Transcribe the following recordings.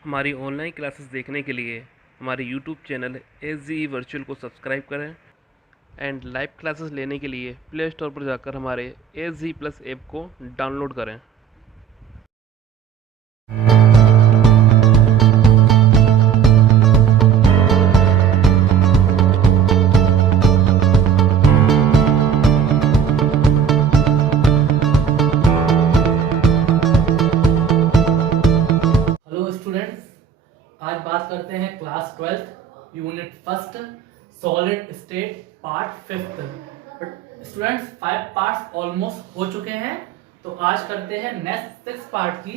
हमारी online classes देखने के लिए हमारे यूट्यूब चैनल SGE वर्चुअल को सब्सक्राइब करें एंड लाइव क्लासेस लेने के लिए प्ले स्टोर पर जाकर हमारे SGE प्लस ऐप को डाउनलोड करें। हेलो स्टूडेंट्स, आज बात करते हैं class 12th unit first solid state part fifth. But students 5 parts almost हो चुके हैं, तो आज करते हैं नेक्स्ट 6 पार्ट की।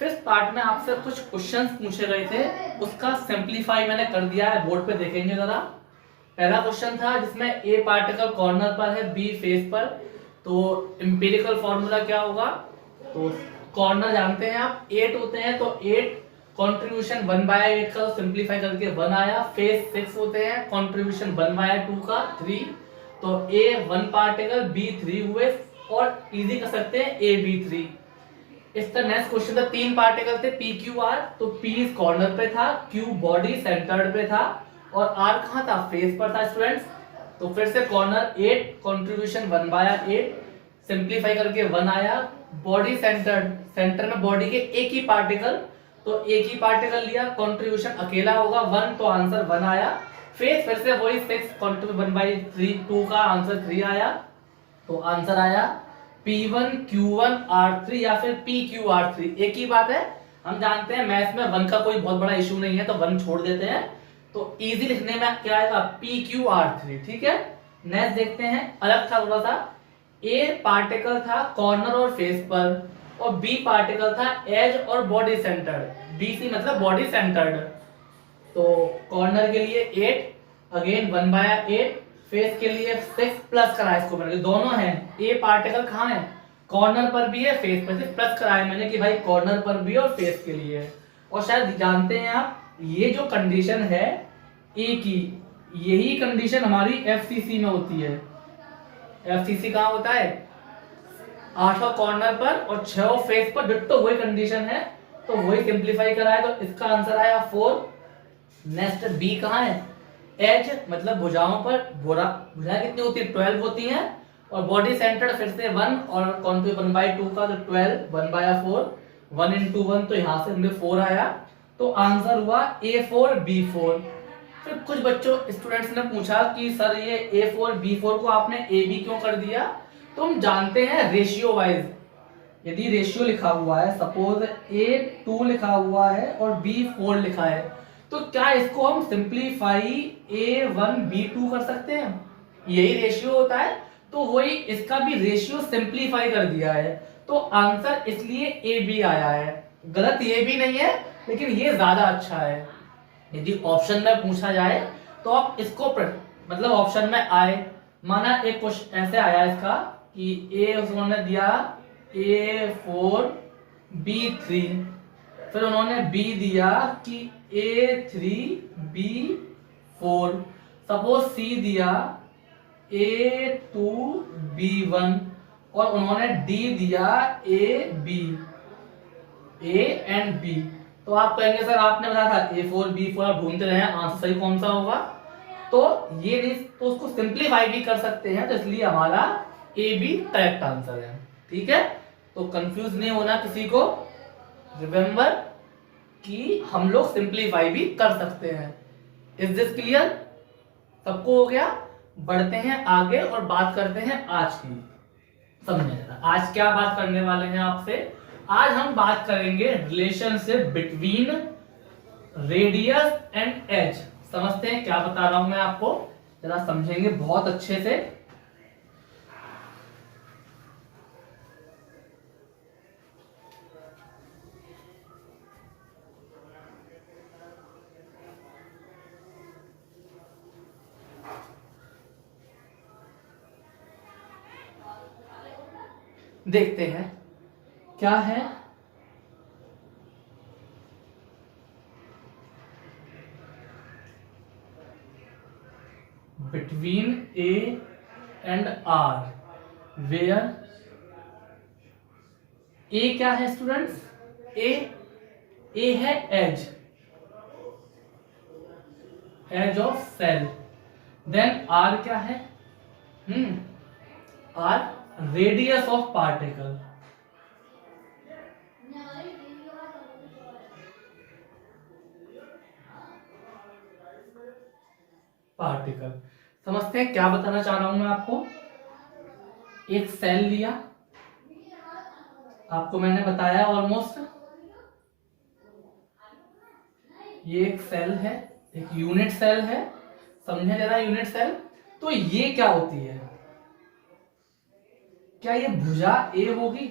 फिफ्थ पार्ट में आपसे कुछ क्वेश्चंस पूछे गए थे, उसका सिंप्लीफाई मैंने कर दिया है, बोर्ड पे देखेंगे जरा। पहला क्वेश्चन था जिसमें ए पार्टिकल कॉर्नर पर है, बी फेस पर, तो एम्पिरिकल फॉर्मूला क्या होगा? तो कॉर्नर जानते हैं आप 8 होते हैं, तो 8 कंट्रीब्यूशन 1/8 का सिंप्लीफाई करके 1 आया। फेस 6 होते हैं, कंट्रीब्यूशन 1/2 का 3, तो ए 1 पार्टिकल, बी 3 हुए, और इजी कर सकते हैं ए बी 3। इसका नेक्स्ट क्वेश्चन था 3 पार्टिकल थे पी क्यू आर, तो पी कॉर्नर पे था, क्यू बॉडी सेंटर्ड पे था, और आर कहाँ था? फेस पर था स्टूडेंट्स। तो फिर से कॉर्नर 8 कंट्रीब्यूशन 1/8 सिंप्लीफाई करके 1 आया। बॉडी सेंटर्ड, सेंटर में बॉडी के एक ही पार्टिकल, तो एक ही पार्टिकल लिया, कंट्रीब्यूशन अकेला होगा 1, तो आंसर 1 आया। फेस फिर से वही 6 कंट्रीब्यूशन 1/3 2 का आंसर 3 आया, तो आंसर आया P1 Q1 R3 या फिर PQR3। एक ही बात है, हम जानते हैं मैथ्स में 1 का कोई बहुत बड़ा इशू नहीं है, तो 1 छोड़ देते हैं, तो इजी लिखने में क्या आएगा? PQR3। ठीक है, नेक्स्ट देखते हैं। अलग था थोड़ा सा, ए पार्टिकल था कॉर्नर और फेस पर, और बी पार्टिकल था एज और बॉडी सेंटर्ड। BC मतलब बॉडी सेंटर्ड। तो कॉर्नर के लिए 8, अगेन 1/8, फेस के लिए 6 प्लस करा इसको मैंने, दोनों हैं। ए पार्टिकल कहाँ है? कॉर्नर पर भी है, फेस पर, सिर्फ प्लस कराया मैंने कि भाई कॉर्नर पर भी और फेस के लिए है। और शायद जानते हैं आप, ये जो कंडीशन है ए की, यही कंडीशन हमारी FCC में होती है। FCC कहाँ होता है? 8 कॉर्नर पर और 6 फेस पर, डिट्टो वही कंडीशन है, तो वही सिंप्लीफाई कराया, तो इसका आंसर आया 4। नेक्स्ट बी कहाँ है? एज मतलब भुजाओं पर, भुजाएं कितनी होती है? 12 होती हैं, और बॉडी सेंटर्ड फिर से 1, और कॉन्टूर 1/2 का, तो 12 1/4, 1 into 1, तो यहाँ से हमें 4 आया, तो आंसर हुआ A4 B4। फिर कुछ बच्चों स्टूडेंट्स ने पूछा कि सर ये A4 B4 को आपने AB क्यों कर दिया? तो हम जानते हैं रेशियो वाइज, यदि रेशियो लिखा हुआ है, सपोज A2 लिखा हुआ है और B4 लिखा है, तो क्या इसको हम सिंप्लीफाई A1 B2 कर सकते हैं? यही रेशियो होता है, तो वही इसका भी रेशियो सिंप्लीफाई कर दिया है, तो आंसर इसलिए AB आया है। गलत ये भी नहीं है, लेकिन ये ज्यादा अच्छा है। यदि ऑप्शन में पूछा जाए तो आप इसको मतलब ऑप्शन में आए, माना एक क्वेश्चन ऐसे आया इसका कि ए उन्होंने दिया A4 B3, फिर उन्होंने B दिया कि A3 B4, सपोज C दिया A2 B1, और उन्होंने D दिया AB, A एंड B। तो आप कहेंगे सर आपने बताया था A4 B4, आप ढूंढते रहे, आंसर सही कौन सा होगा? तो ये नहीं, तो उसको सिंप्लीफाई भी कर सकते हैं, तो इसलिए हमारा ए बी करेक्ट आंसर है। ठीक है, तो कंफ्यूज नहीं होना किसी को, रिमेंबर कि हम लोग सिंप्लीफाई भी कर सकते हैं। Is this clear? सबको हो गया? बढ़ते हैं आगे और बात करते हैं आज की। समझे जरा, आज क्या बात करने वाले हैं आपसे? आज हम बात करेंगे relationship between radius and edge. समझते हैं क्या बता रहा हूं मैं आपको, जरा समझेंगे बहुत अच्छे से। देखते हैं क्या है। Between A and R where, A क्या है स्टूडेंट्स? ए ए है edge, edge of cell. Then R क्या है? R radius of particle. Particle समझते हैं क्या बताना चाह रहा हूं मैं आपको। एक सेल लिया, आपको मैंने बताया ऑलमोस्ट, ये एक सेल है, एक यूनिट सेल है, समझे जरा यूनिट सेल। तो ये क्या होती है? क्या ये भुजा ए होगी?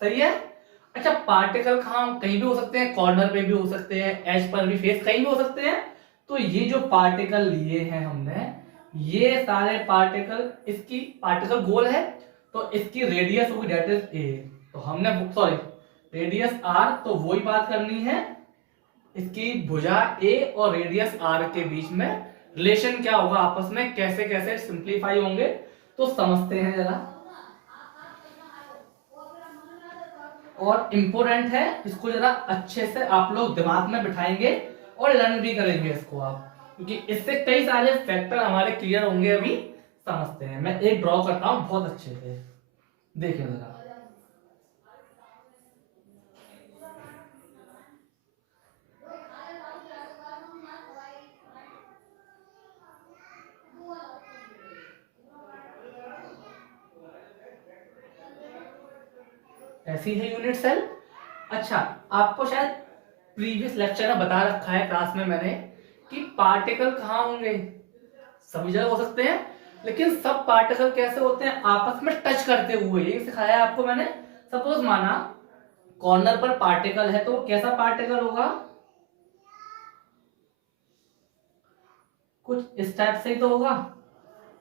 सही है। अच्छा, पार्टिकल कहाँ कहीं भी हो सकते हैं, कॉर्नर पे भी हो सकते हैं, एज पर भी, फेस कहीं भी हो सकते हैं। तो ये जो पार्टिकल लिए हैं हमने, ये सारे पार्टिकल, इसकी पार्टिकल गोल है तो इसकी रेडियस होगी दैट इज ए। तो हमने सॉरी रेडियस आर, तो वही बात करनी है, इसकी भुजा ए और रेडियस आर के बीच में रिलेशन क्या होगा आपस में, कैसे कैसे सिंप्लीफाई होंगे, तो समझते हैं जरा। और इम्पोर्टेंट है, इसको जरा अच्छे से आप लोग दिमाग में बिठाएंगे और लर्न भी करेंगे इसको आप, क्योंकि इससे कई सारे फैक्टर हमारे क्लियर होंगे। अभी समझते हैं, मैं एक ड्रॉ करता हूं बहुत अच्छे से, देखिए जरा। ऐसी है यूनिट सेल। अच्छा, आपको शायद प्रीवियस लेक्चर में बता रखा है क्लास में मैंने कि पार्टिकल कहाँ होंगे, सभी जगह हो सकते हैं, लेकिन सब पार्टिकल कैसे होते हैं, आपस में टच करते हुए। ये सिखाया है आपको मैंने। सपोज माना कॉर्नर पर पार्टिकल है, तो कैसा पार्टिकल होगा? कुछ इस टाइप से ही तो होगा।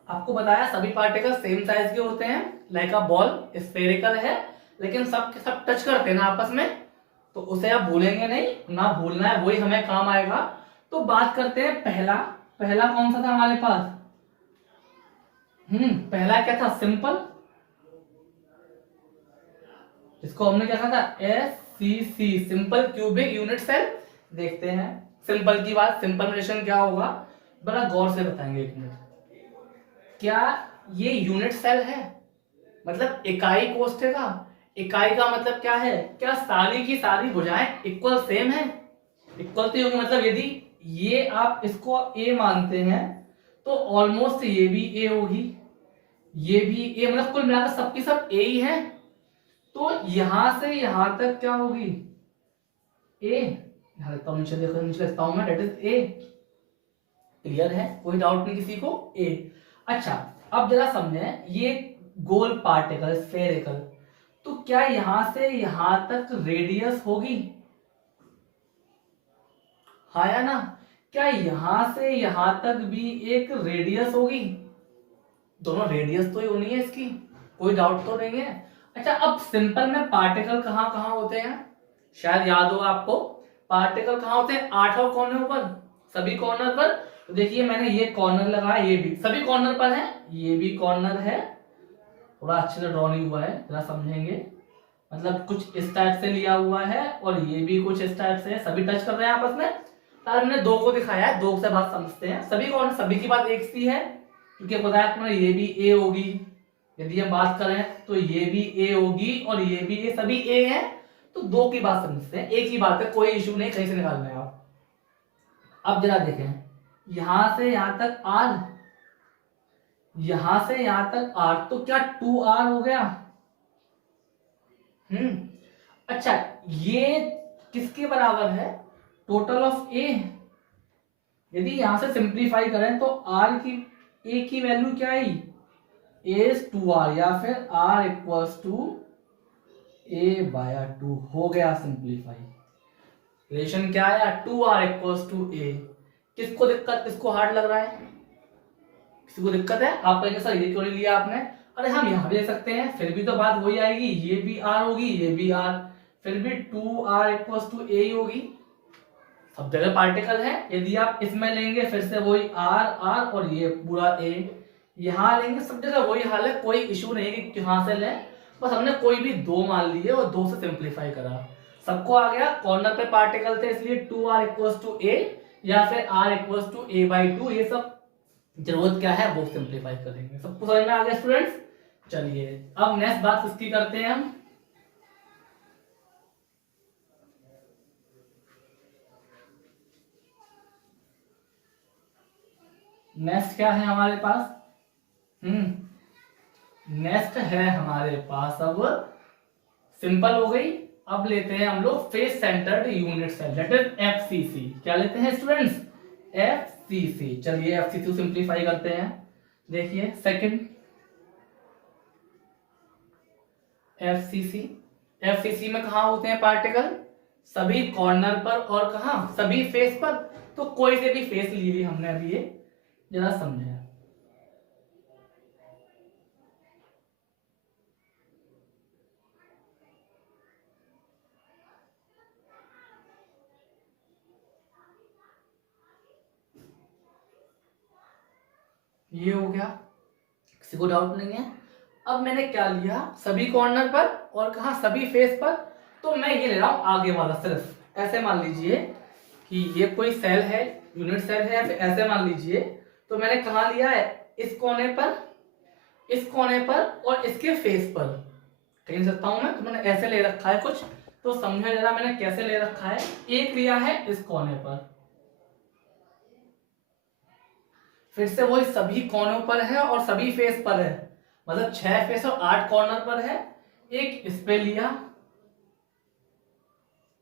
आपको बताया सभी पार्टिकल सेम साइज के होते हैं, लाइक अ बॉल, स्फेरिकल है, लेकिन सब के सब टच करते हैं ना आपस में, तो उसे आप भूलेंगे नहीं, ना भूलना है, वही हमें काम आएगा। तो बात करते हैं पहला। पहला कौन सा था हमारे पास? पहला क्या था? सिंपल, इसको हमने क्या कहा था? SCC, simple cubic unit cell. देखते हैं सिंपल की बात, सिंपल रिलेशन क्या होगा, बड़ा गौर से बताएंगे एक मिनट। क्या ये यूनिट सेल है? मतलब इकाई कोष्ठिका। इकाई का मतलब क्या है? क्या सारी की सारी भुजाएं इक्वल सेम है? इक्वल तो होगी, मतलब यदि ये आप इसको ए मानते हैं तो ऑलमोस्ट ये भी ए होगी, ये भी ए, मतलब कुल मिलाकर सबकी सब ए ही है। तो यहां से यहां तक क्या होगी? ए। यहां लिखता हूं, नीचे देखो, नीचे लिखता हूं मैं, दैट इज ए। क्लियर है, कोई डाउट नहीं किसी को? ए। अच्छा, अब जरा समझे, ये गोल पार्टिकल स्फेरिकल, तो क्या यहां से यहां तक रेडियस होगी? हाँ या ना? क्या यहां से यहां तक भी एक रेडियस होगी? दोनों रेडियस तो ही होनी है इसकी, कोई डाउट तो नहीं है। अच्छा, अब सिंपल में पार्टिकल कहां कहां होते हैं, शायद याद होगा आपको। पार्टिकल कहां होते हैं? आठों कोनों पर, सभी कॉर्नर पर। तो देखिए मैंने ये कॉर्नर लगाया, ये भी सभी कॉर्नर पर है, ये भी कॉर्नर है। थोड़ा अच्छे से ड्रॉ नहीं हुआ है, जरा समझेंगे, मतलब कुछ इस टाइप से लिया हुआ है और ये भी कुछ इस टाइप से है, सभी टच कर रहे हैं आपस में। तार मैंने दो को दिखाया है, दो से बात समझते हैं। सभी कौन, सभी की बात एक सी है, क्योंकि बताया तुमने ये भी ए होगी, यदि हम बात करें तो ये भी ए होगी और ये भी ए, सभी ए है। तो दो की बात समझते हैं, एक ही बात है, कोई इशू नहीं, कहीं से निकालना है आप। अब जरा देखें, यहां से यहां तक आर, यहां से यहां तक आर, तो क्या 2r हो गया? अच्छा, ये किसके बराबर है? टोटल ऑफ ए। यदि यहां से सिंप्लीफाई करें तो आर की, ए की वैल्यू क्या आई? एज 2r, या फिर r इक्वल्स टू a/2 हो गया सिंप्लीफाई। रिलेशन क्या आया? 2r equals to a। किसको दिक्कत, किसको हार्ड लग रहा है? किसी को दिक्कत है? आप कहेंगे सर ये क्यों नहीं लिया आपने? अरे हम यहाँ भी ले सकते हैं, फिर भी तो बात वही आएगी, ये भी r होगी, ये भी r, फिर भी 2r इक्वल्स टू a ही होगी। सब जगह पार्टिकल है, यदि आप इसमें लेंगे फिर से वही r और ये पूरा a, यहाँ लेंगे सब जगह वही हाल है, कोई इशू नहीं है कि कहां से लें, बस हमने कोई भी दो मान लिए और दो से सिंप्लीफाई करा। सबको आ गया, कॉर्नर पे पार्टिकल थे इसलिए 2r इक्वल्स टू a या फिर r इक्वल्स टू a/2, ये सब जरूरत क्या है वो सिंप्लीफाई करेंगे। सबको समझ में आ गया स्टूडेंट्स? चलिए अब नेक्स्ट बात किसकी करते हैं हम। नेक्स्ट क्या है हमारे पास? नेक्स्ट है हमारे पास, अब सिंपल हो गई। अब लेते हैं हम लोग face centred unit cell, that is FCC. क्या लेते हैं स्टूडेंट्स? एफसीसी। चलिए एफसीसी सिंप्लीफाई करते हैं। देखिए सेकंड एफसीसी, एफसीसी में कहा होते हैं पार्टिकल? सभी कॉर्नर पर और कहा सभी फेस पर। तो कोई से भी फेस ली हुई हमने अभी, ये जरा समझे। ये हो गया, किसी को डाउट नहीं है? अब मैंने क्या लिया? सभी कॉर्नर पर और कहा सभी फेस पर। तो मैं ये ले रहा हूं आगे वाला सिर्फ। ऐसे मान लीजिए कि ये कोई सेल है, यूनिट सेल है, फिर ऐसे मान लीजिए। तो मैंने कहा लिया है? इस कोने पर, इस कोने पर और इसके फेस पर। कह सकता हूं मैं, तो मैंने ऐसे ले रखा है कुछ, तो समझो जरा मैंने कैसे ले रखा है। एक लिया है इस कोने पर, फिर से वही सभी कोनों पर है और सभी फेस पर है, मतलब 6 फेस और 8 कॉर्नर पर है। एक इस पे लिया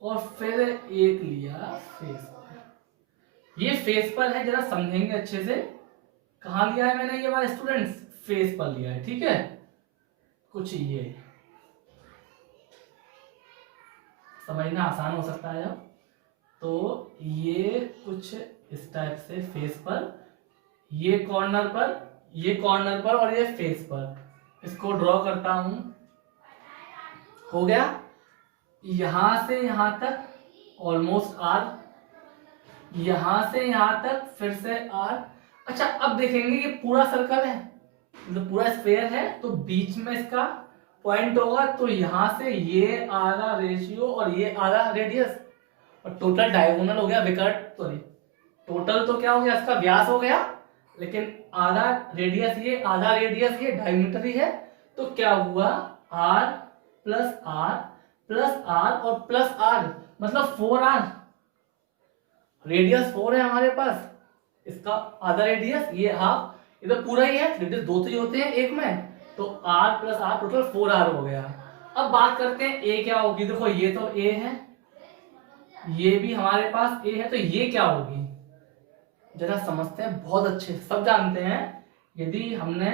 और फिर एक लिया फेस पर। ये फेस पर है, जरा समझेंगे अच्छे से। कहां लिया है मैंने ये वाला स्टूडेंट्स? फेस पर लिया है, ठीक है। कुछ ये समझना आसान हो सकता है अब। तो ये कुछ इस टाइप से फेस पर, ये कॉर्नर पर, ये कॉर्नर पर और ये फेस पर। इसको ड्रॉ करता हूं। हो गया, यहां से यहां तक ऑलमोस्ट आर, यहां से यहां तक फिर से आर। अच्छा अब देखेंगे ये पूरा सर्कल है, मतलब पूरा स्क्वायर है, तो बीच में इसका पॉइंट होगा। तो यहां से ये आधा रेशियो और ये आधा रेडियस, और टोटल डायगोनल हो गया, विकर्ण सॉरी, टोटल तो क्या हो गया इसका व्यास हो गया, लेकिन आधा रेडियस ये, आधा रेडियस ये, डायमीटर ही है। तो क्या हुआ? R plus r plus r और प्लस आर, मतलब 4r। रेडियस 4 है हमारे पास, इसका आधा रेडियस, ये हाफ, ये तो पूरा ही है। रेडियस 2 तो ही होते हैं एक में, तो r plus r total 4r हो गया। अब बात करते हैं a क्या होगी। देखो ये तो a है, ये भी हमारे पास a है, तो ये क्या होगी जरा समझते हैं। बहुत अच्छे सब जानते हैं, यदि हमने,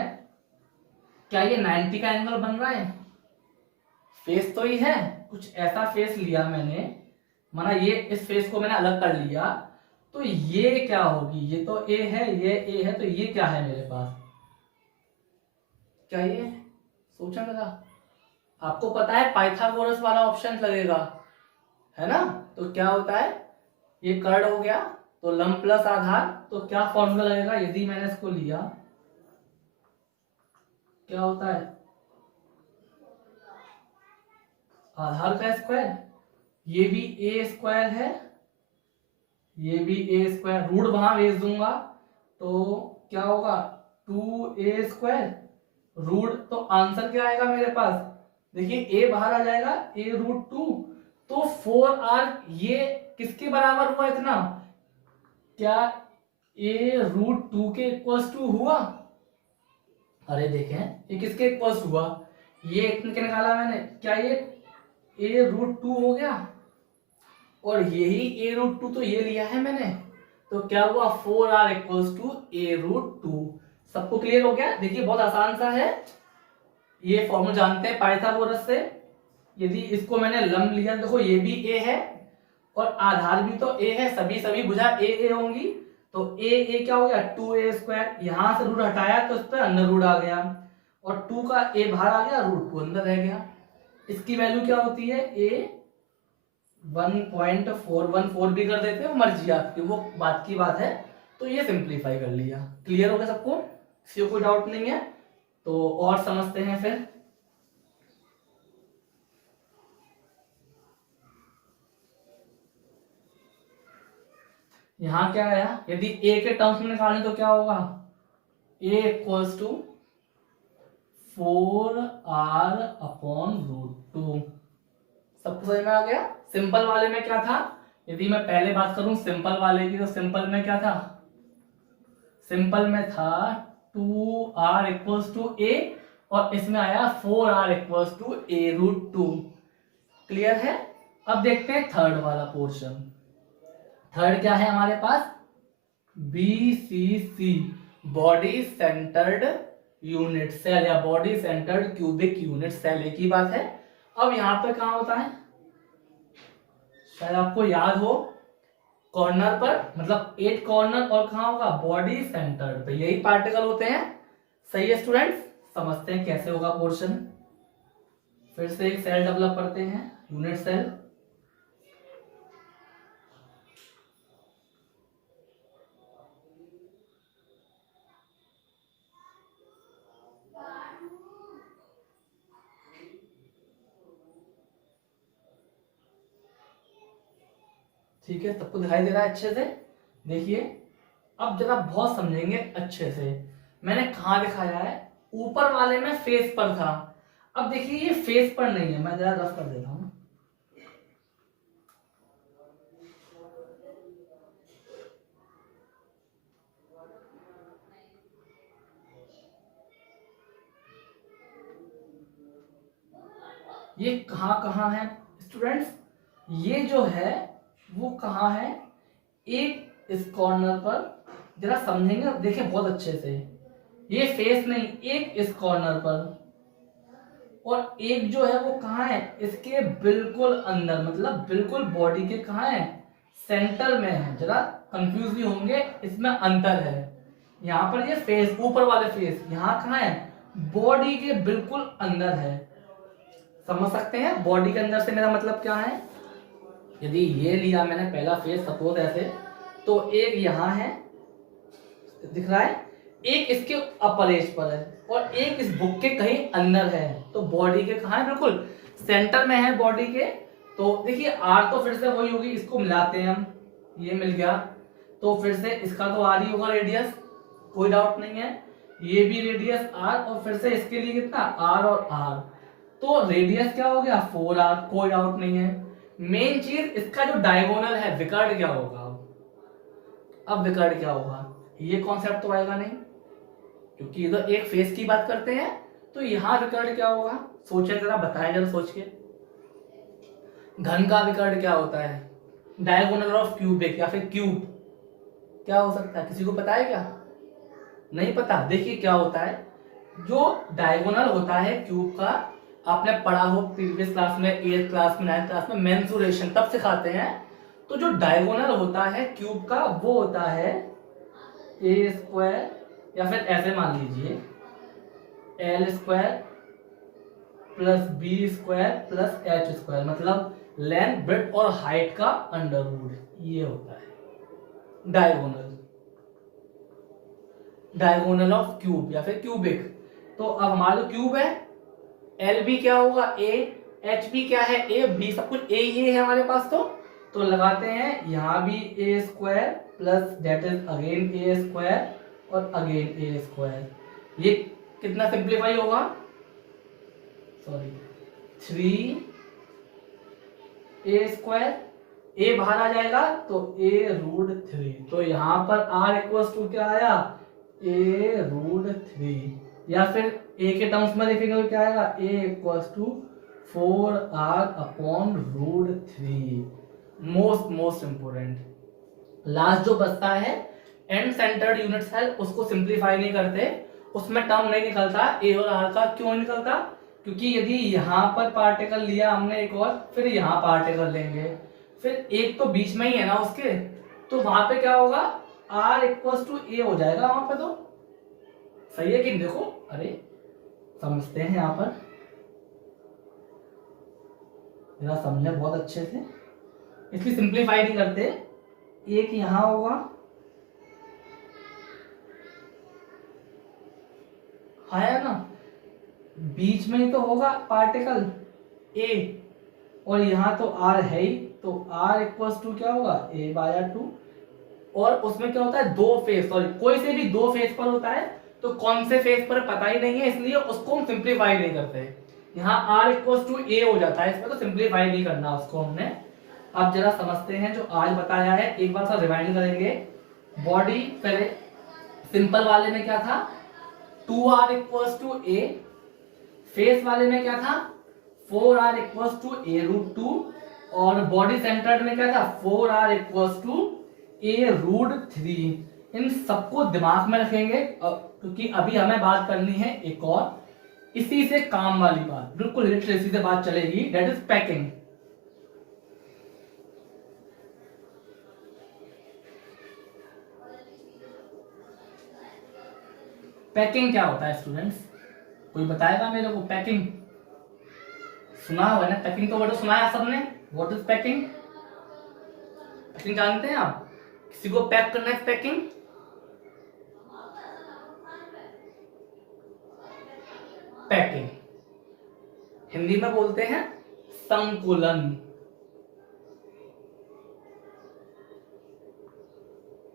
क्या ये 90 का एंगल बन रहा है? फेस तो ही है, कुछ ऐसा फेस लिया मैंने, माना ये इस फेस को मैंने अलग कर लिया, तो ये क्या होगी? ये तो a है, ये a है, तो ये क्या है मेरे पास? क्या ये सोचा मेरा? आपको पता है पाइथागोरस वाला ऑप्शन लगेगा, है ना? तो क्या होता है? ये कर्ड हो गया, तो लंब प्लस आधार, तो क्या फॉर्मूला लगेगा यदि मैंने इसको लिया? क्या होता है? आधार का स्क्वायर, ये भी ए स्क्वायर है, ये भी ए स्क्वायर, रूट वहां भेज दूंगा, तो क्या होगा? 2a स्क्वायर रूट, तो आंसर क्या आएगा मेरे पास? देखिए a बाहर आ जाएगा, a रूट 2, तो 4r ये किसके बराबर हुआ इतना? क्या a रूट 2 के इक्वल्स टू हुआ? अरे देखें ये किसके इक्वल्स हुआ? ये इतने निकाला मैंने, क्या ये a रूट 2 हो गया? और यही a रूट 2 तो ये लिया है मैंने, तो क्या हुआ? 4r equals to a root 2। सबको क्लियर हो गया? देखिए बहुत आसान सा है, ये फॉर्मूला जानते हैं पाइथागोरस से। यदि इसको मैंने लंब लिया, देखो ये भी a है और आधार भी तो a है, सभी सभी भुजा a होंगी, तो a क्या हो गया? 2a square. यहां से रूट हटाया तो इस पर अंदर रूट आ गया, और 2 का a बाहर आ गया, रूट 2 अंदर रह गया। इसकी वैल्यू क्या होती है? a 1.414 भी कर देते हो, मर्जी आपकी, वो बात की बात है। तो ये सिंप्लीफाई कर लिया। क्लियर हो गया सबको? किसी को कोई डाउट नहीं है? तो और समझते हैं फिर। यहाँ क्या आया, यदि ए के टर्म्स में निकालें तो क्या होगा, ए इक्वल्स टू 4r/√2। सबको समझ में आ गया। सिंपल वाले में क्या था, यदि मैं पहले बात करूं सिंपल वाले की, तो सिंपल में क्या था, सिंपल में था 2r इक्वल्स टू ए, और इसमें आया 4r equals to a√2। Clear है। अब देखते हैं थर्ड वाला पोर्शन। थर्ड क्या है हमारे पास, BCC, body centred unit cell या body centred cubic unit cell, एक ही बात है। अब यहां पे कहां होता है, शायद आपको याद हो, कॉर्नर पर, मतलब 8 कॉर्नर, और कहां होगा, बॉडी सेंटर्ड पे, यही पार्टिकल होते हैं। सही है स्टूडेंट्स, समझते हैं कैसे होगा पोर्शन। फिर से एक सेल डेवलप करते हैं, यूनिट सेल। ठीक है, सबको दिखाई दे रहा है अच्छे से। देखिए अब जरा बहुत समझेंगे अच्छे से। मैंने कहा दिखाया है, ऊपर वाले में फेस पर था। अब देखिए ये फेस पर नहीं है, मैं जरा रफ कर देता हूं। ये कहां कहां है स्टूडेंट्स, ये जो है वो कहां है, एक इस कॉर्नर पर, जरा समझेंगे, देखिए बहुत अच्छे से। ये फेस नहीं, एक इस कॉर्नर पर, और एक जो है वो कहां है, इसके बिल्कुल अंदर, मतलब बिल्कुल बॉडी के कहां है, सेंटर में है। जरा कंफ्यूज भी होंगे, इसमें अंतर है। यहां पर ये फेस, ऊपर वाले फेस, यहाँ कहां है, बॉडी के बिल्कुल अंदर है। समझ सकते हैं बॉडी के अंदर से मेरा मतलब क्या है। यदि ये लिया मैंने पहला फेस, सपोज ऐसे, तो एक यहाँ है, दिख रहा है, एक इसके अपर एज पर है, और एक इस बुक के कहीं अंदर है। तो बॉडी के कहाँ है, बिल्कुल सेंटर में है बॉडी के। तो देखिए आर तो फिर से वही होगी, इसको मिलाते हैं हम, ये मिल गया, तो फिर से इसका तो आर ही होगा रेडियस, कोई डाउट नहीं है। ये भी रेडियस आर, और फिर से इसके लिए कितना, आर और आर, तो रेडियस क्या हो गया, 4r, कोई डाउट नहीं है। मेन चीज इसका जो डायगोनल है, विकर्ण क्या होगा। अब विकर्ण क्या होगा, ये कॉन्सेप्ट तो आएगा नहीं, क्योंकि इधर एक फेस की बात करते हैं। तो यहां विकर्ण क्या होगा, सोचे जरा, बताएं जरा सोच के। घन का विकर्ण क्या होता है, डायगोनल ऑफ क्यूबिक, या फिर क्यूब, क्या हो सकता है, किसी को पता है क्या, नहीं पता। देखिए क्या होता है, जो डायगोनल होता है क्यूब का, आपने पढ़ा हो प्रीवियस क्लास में, 8th क्लास में, 9th क्लास में, मेंसुरेशन तब सिखाते हैं। तो जो डायगोनल होता है क्यूब का, वो होता है a², या फिर ऐसे मान लीजिए l² plus b² plus h², मतलब लेंथ, ब्रेड्थ और हाइट का अंडरवुड, ये होता है डायगोनल, डायगोनल ऑफ क्यूब या फिर क्यूबिक। तो अब हमारा जो क्यूब है, एल बी क्या होगा, ए, एच बी क्या है, ए, बी, सब कुछ ए ही है हमारे पास। तो लगाते हैं यहाँ भी a² plus that is again a² और अगेन a²। ये कितना सिंप्लीफाई होगा, सॉरी 3a², a बाहर आ जाएगा तो a√3। तो यहाँ पर r इक्वल्स टू क्या आया, a√3, या फिर a के टर्म्स में देखेंगे तो क्या आएगा, a equals to 4r/√3। Most important, last जो बचता है एंड सेंटर्ड यूनिट सेल, उसको सिंप्लीफाई नहीं करते, उसमें टर्म नहीं निकलता a और r का। क्यों निकलता, क्योंकि यदि यहाँ पर पार्टिकल लिया हमने एक और, फिर यहाँ पार्टिकल लेंगे, फिर एक तो बीच में ही है ना उसके, तो वहां पे क्या होगा, r इक्वल्स टू a हो जाएगा वहां पे। तो सही है कि देखो, अरे समझते हैं यहाँ पर, जरा समझे बहुत अच्छे से, इसलिए सिंप्लीफाई नहीं करते। एक यहां होगा, है ना, बीच में ही तो होगा पार्टिकल a, और यहां तो r है ही, तो r इक्वल्स टू क्या होगा, a/2, और उसमें क्या होता है, दो फेस, सॉरी कोई से भी दो फेस पर होता है, तो कौन से फेस पर पता ही नहीं है, इसलिए उसको हम सिंप्लीफाई नहीं करते। यहाँ r इक्वल टू a हो जाता है, इसमें तो सिंप्लीफाई नहीं करना उसको हमने। अब जरा समझते हैं जो आज बताया है, एक बार सा रिवाइंड करेंगे। बॉडी पहले सिंपल वाले में क्या था, 2r equal to a, face वाले में क्या था 4r equal to a root 2, और बॉडी सेंटर्ड में क्या था 4r equal to a root 3। इन सबको दिमाग में रखेंगे क्योंकि अभी हमें बात करनी है एक और इसी से काम वाली बात, बिल्कुल रिलेटेड इसी से बात चलेगी, दैट इज पैकिंग। पैकिंग क्या होता है स्टूडेंट्स, कोई बताएगा मेरे को? पैकिंग सुना हुआ ना, पैकिंग का वर्ड सुना है सबने, व्हाट इज पैकिंग? पैकिंग जानते हैं आप? किसी को पैक करना है पैकिंग? पैकिंग हिंदी में बोलते हैं संकुलन।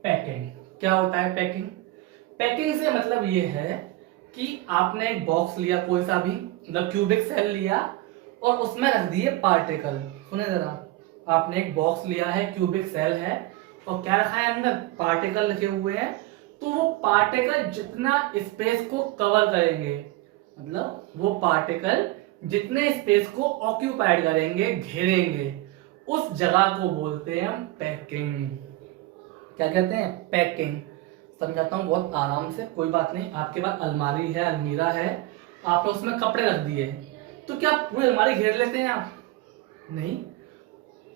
पैकिंग क्या होता है? पैकिंग, पैकिंग से मतलब ये है कि आपने एक बॉक्स लिया कोई सा भी, मतलब क्यूबिक सेल लिया और उसमें रख दिए पार्टिकल। सुने जरा, आपने एक बॉक्स लिया है, क्यूबिक सेल है, और क्या रखा है अंदर? पार्टिकल रखे हुए हैं। तो वो पार्टिकल जितना स्पेस को कवर करेंगे, मतलब वो पार्टिकल जितने स्पेस को ऑक्यूपाइड करेंगे, घेरेंगे, उस जगह को बोलते हैं हम पैकिंग। क्या कहते हैं? पैकिंग। समझाता हूँ बहुत आराम से, कोई बात नहीं। आपके पास अलमारी है, अलमीरा है, आपने उसमें कपड़े रख दिए, तो क्या पूरी अलमारी घेर लेते हैं आप? नहीं,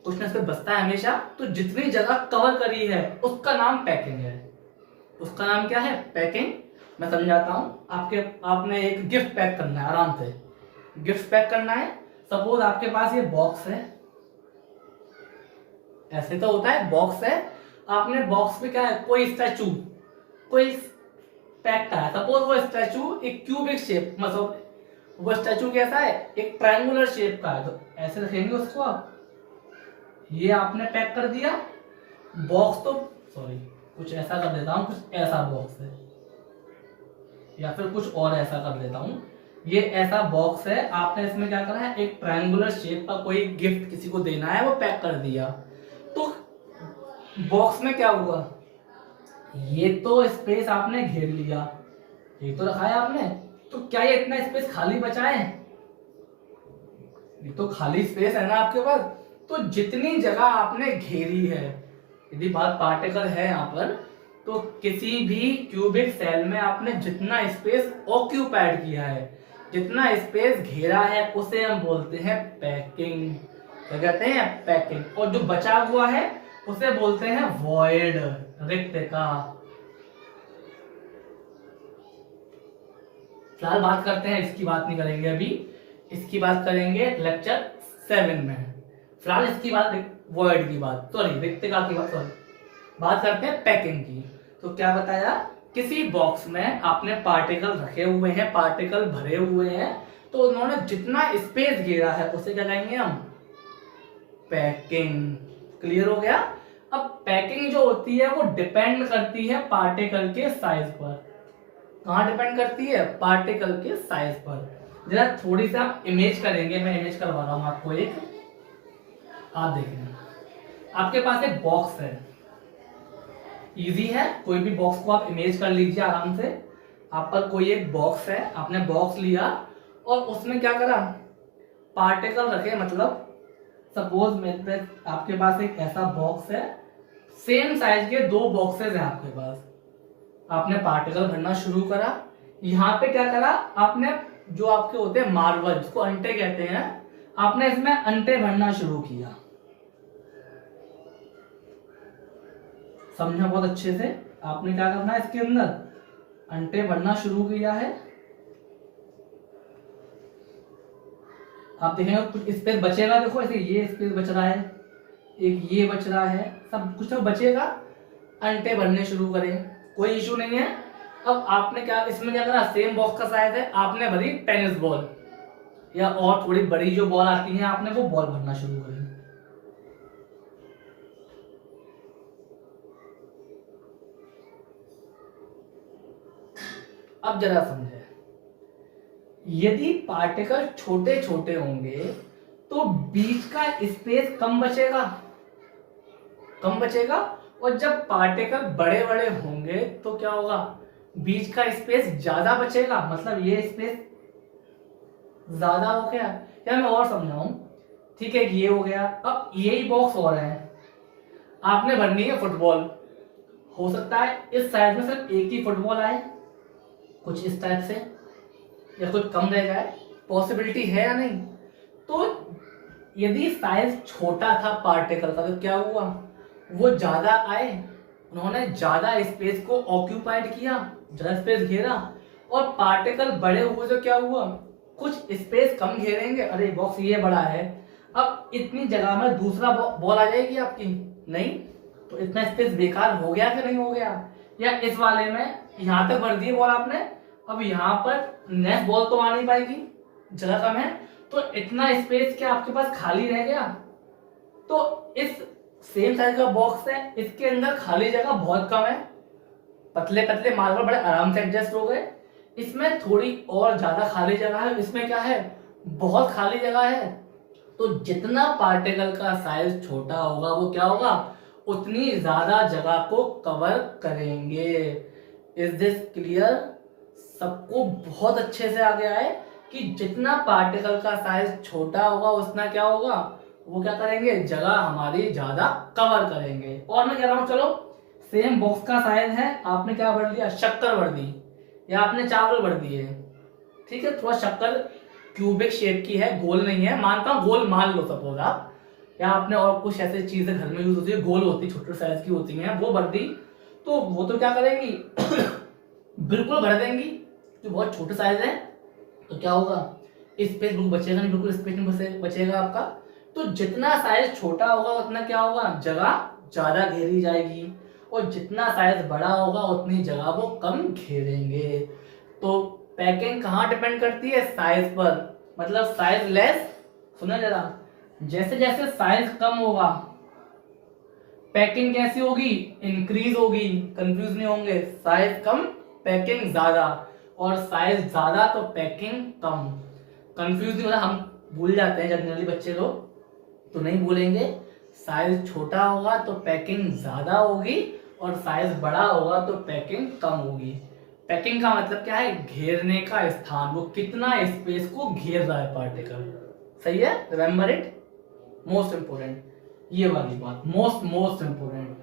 कुछ ना कुछ बचता है हमेशा। तो जितनी जगह कवर करी है उसका नाम पैकिंग है। उसका नाम क्या है? पैकिंग। मैं समझाता हूँ। आपने एक गिफ्ट पैक करना है, आराम से गिफ्ट पैक करना है। सपोज आपके पास ये बॉक्स है, ऐसे तो होता है, बॉक्स है, आपने बॉक्स पे क्या है, कोई स्टैचू, कोई पैक का है। सपोज वो स्टैचू एक क्यूबिक शेप, मतलब वो स्टैचू कैसा है, एक ट्रायंगुलर शेप का है, तो ऐसे रखेंगे उसको आप। ये आपने पैक कर दिया बॉक्स, तो सॉरी कुछ ऐसा कर देता हूँ, कुछ ऐसा बॉक्स है, या फिर कुछ और ऐसा कर देता हूँ। ये ऐसा बॉक्स है, आपने इसमें क्या करा है, एक ट्रायंगुलर शेप का कोई गिफ्ट किसी को देना है, वो पैक कर दिया। तो बॉक्स में क्या हुआ, ये तो स्पेस आपने घेर लिया, ये तो रखा है आपने, तो क्या ये इतना स्पेस खाली बचा है? ये तो खाली स्पेस है ना आपके पास। तो जितनी जगह आपने घेरी है, यदि बात पार्टिकल है यहाँ पर, तो किसी भी क्यूबिक सेल में आपने जितना स्पेस ऑक्यूपाइड किया है, जितना स्पेस घेरा है, उसे हम बोलते हैं पैकिंग। क्या कहते हैं? पैकिंग। और जो बचा हुआ है उसे बोलते हैं वॉइड, रिक्तता। फिलहाल बात करते हैं, इसकी बात नहीं करेंगे अभी, इसकी बात करेंगे लेक्चर 7 में। फिलहाल इसकी बात, वॉइड की बात, सॉरी रिक्तता की बात, सॉरी बात करते हैं पैकिंग की। तो क्या बताया, किसी बॉक्स में आपने पार्टिकल रखे हुए हैं, पार्टिकल भरे हुए हैं, तो उन्होंने जितना स्पेस घेरा है उसे क्या कहेंगे हम? पैकिंग। क्लियर हो गया? अब पैकिंग जो होती है वो डिपेंड करती है पार्टिकल के साइज पर। कहाँ डिपेंड करती है? पार्टिकल के साइज पर। जरा थोड़ी सी आप इमेज करेंगे, मैं इमेज करवा रहा हूं आपको एक, आप देखें। आपके पास एक बॉक्स है, इजी है, कोई भी बॉक्स को आप इमेज कर लीजिए आराम से। आप पर कोई एक बॉक्स है, आपने बॉक्स लिया और उसमें क्या करा, पार्टिकल रखे, मतलब सपोज मेरे आपके पास एक ऐसा बॉक्स है, सेम साइज के दो बॉक्सेस हैं आपके पास, आपने पार्टिकल भरना शुरू करा। यहाँ पे क्या करा आपने, जो आपके होते हैं मार्बल, जिसको अंटे कहते हैं, आपने इसमें अंटे भरना शुरू किया। समझा बहुत अच्छे से? आपने क्या करना है, इसके अंदर अंटे भरना शुरू किया है। आप देखेंगे कुछ स्पेस बचेगा, देखो ऐसे ये स्पेस बच रहा है, एक ये बच रहा है, सब कुछ तो बचेगा। अंटे भरने शुरू करें, कोई इशू नहीं है। अब आपने क्या, इसमें क्या करा, सेम बॉक्स का साइज है, आपने भरी टेनिस बॉल या और थोड़ी बड़ी जो बॉल आती है, आपने वो बॉल भरना शुरू करी। अब जरा समझे, यदि पार्टिकल छोटे छोटे होंगे तो बीच का स्पेस कम बचेगा, कम बचेगा, और जब पार्टिकल बड़े बड़े होंगे तो क्या होगा, बीच का स्पेस ज्यादा बचेगा, मतलब ये स्पेस ज्यादा हो गया। या मैं और समझाऊं, ठीक है ये हो गया। अब यही बॉक्स और है, आपने भरनी है फुटबॉल, हो सकता है इस साइज में सिर्फ एक ही फुटबॉल आए, कुछ इस टाइप से, या कुछ कम रह जाए, पॉसिबिलिटी है या नहीं। तो यदि साइज छोटा था पार्टिकल का तो क्या हुआ, वो ज्यादा आए, उन्होंने ज्यादा स्पेस को ऑक्यूपाइड किया, ज्यादा स्पेस घेरा, और पार्टिकल बड़े हुए तो क्या हुआ, कुछ स्पेस कम घेरेंगे, अरे बॉक्स ये बड़ा है, अब इतनी जगह में दूसरा बॉल आ जाएगी आपकी, नहीं, तो इतना स्पेस बेकार हो गया कि नहीं हो गया। या इस वाले में यहां तक भर दी बॉल आपने, अब यहाँ पर नेक्स्ट बॉल तो आ नहीं पाएगी, जगह कम है, तो इतना स्पेस क्या आपके पास खाली रह गया। तो इस सेम साइज का बॉक्स है, इसके अंदर खाली जगह बहुत कम है, पतले पतले मार्बल बड़े आराम से एडजस्ट हो गए। इसमें थोड़ी और ज्यादा खाली जगह है, इसमें क्या है, बहुत खाली जगह है। तो जितना पार्टिकल का साइज छोटा होगा वो क्या होगा, उतनी ज्यादा जगह को कवर करेंगे। Is this clear? सबको बहुत अच्छे से आ गया है कि जितना पार्टिकल का साइज छोटा होगा उतना क्या होगा, वो क्या करेंगे, जगह हमारी ज्यादा कवर करेंगे। और मैं कह रहा हूं चलो, सेम बॉक्स का साइज है, आपने क्या भर दिया, शक्कर भर दी, या आपने चावल भर दिए, ठीक है, थोड़ा शक्कर क्यूबिक शेप की है, गोल नहीं है, मानता हूं गोल मान लो सपोज आप, या आपने और कुछ ऐसे चीजें घर में यूज होती है गोल होती, छोटे साइज की होती हैं, वो भर दी, तो वो तो क्या करेंगी बिल्कुल भर देंगी, जो बहुत छोटे साइज है, तो क्या होगा, स्पेस बिल्कुल बचेगा नहीं, बिल्कुल स्पेस नहीं बचेगा आपका। तो जितना साइज छोटा होगा उतना क्या होगा, जगह ज्यादा घेरी जाएगी, और जितना साइज बड़ा होगा उतनी जगह वो कम घेरेंगे। तो पैकिंग कहाँ डिपेंड करती है, साइज पर, मतलब साइज लेस, सुना जरा, जैसे जैसे साइज कम होगा पैकिंग कैसी होगी, इंक्रीज होगी, कंफ्यूज नहीं होंगे, साइज कम पैकिंग ज्यादा, और साइज ज्यादा तो पैकिंग कम। कंफ्यूज नहीं होना, हम भूल जाते हैं जनरली बच्चे लोग, तो नहीं भूलेंगे, साइज छोटा होगा तो पैकिंग ज्यादा होगी, और साइज बड़ा होगा तो पैकिंग कम होगी। पैकिंग का मतलब क्या है, घेरने का स्थान, वो कितना स्पेस को घेर रहा है पार्टिकल, सही है, रिमेंबर इट, मोस्ट इंपोर्टेंट ये वाली बात, मोस्ट इंपोर्टेंट,